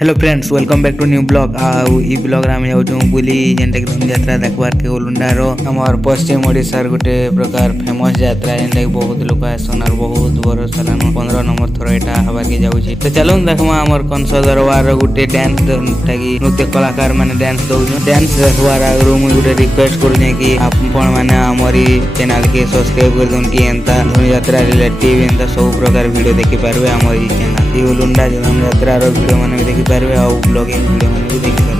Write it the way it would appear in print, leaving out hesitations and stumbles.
Hello friends welcome back to new blog E blog रे आम जाऊँ बुली जेनटा कि धनुयात्रा देखबार के ओलुंडार आमर पश्चिम ओडिशार गोटे प्रकार फेमस यात्रा जेनटा कि बहुत लोक आसन और बहुत बरस हेलान 15 नंबर थर यहाँ हबार के जाऊँगी। तो चलो देखमा आमर कंसा दरबार गोटे डांस जेनटा कि नृत्य कलाकार मैंने डांस दौन डांस देखबार आगु मुझे गोटे रिक्वेस्ट करूँ कि आपण मैंने आमरी चैनल के सब्सक्राइब कर दून कि एंता धनुयात्रा रिलेटिव एंता सब प्रकार वीडियो देखि पारबे आमर E channel E ओलुंडा Dhanuyatra video मैंने देखि पारबे और ब्लॉगिंग वीडियो मैंने भी देखि पारबे।